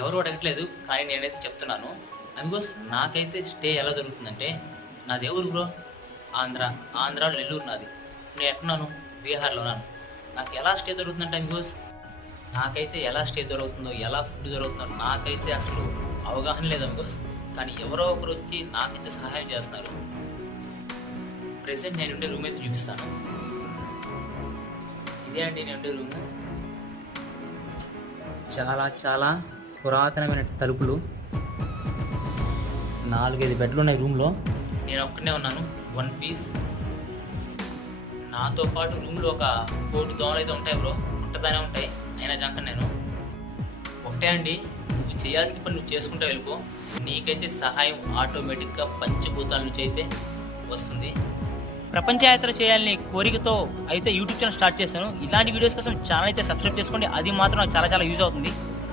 ఎవరు అడగట్లేదు, కానీ నేనైతే చెప్తున్నాను. బికాస్ నాకైతే స్టే ఎలా దొరుకుతుందంటే, నాది ఎవరు బ్రో? ఆంధ్రాలో నెల్లూరు నాది. నేను ఎక్కడున్నాను? బీహార్లో ఉన్నాను. నాకు ఎలా స్టే దొరుకుతుందంటే బికాస్ నాకైతే ఎలా స్టే దొరుకుతుందో, ఎలా ఫుడ్ దొరుకుతుందో నాకైతే అసలు అవగాహన లేదు బికాస్. కానీ ఎవరో ఒకరు వచ్చి నాకైతే సహాయం చేస్తున్నారు. ప్రెసెంట్ నేను ఉండే రూమ్ అయితే చూపిస్తాను. ఇదే అండి నేను ఉండే రూము. చాలా చాలా పురాతనమైన తలుపులు, 4-5 బెడ్లు ఉన్నాయి రూమ్లో. నేను ఒక్కనే ఉన్నాను, 1 పీస్. నాతో పాటు రూమ్లో ఒక 1 దోమలు అయితే ఉంటాయి బ్రో, పుట్టగానే ఉంటాయి. అయినా జంకను నేను. ఒకటే అండి, నువ్వు చేయాల్సిన పని నువ్వు చేసుకుంటూ వెళ్ళిపో. నీకైతే సహాయం ఆటోమేటిక్గా పంచభూతాల నుంచి అయితే వస్తుంది. ప్రపంచ యాత్ర చేయాలని కోరికతో అయితే యూట్యూబ్ ఛానల్ స్టార్ట్ చేశాను. ఇలాంటి వీడియోస్ కోసం ఛానల్ అయితే సబ్స్క్రైబ్ చేసుకోండి. అది మాత్రం నాకు చాలా చాలా యూజ్ అవుతుంది.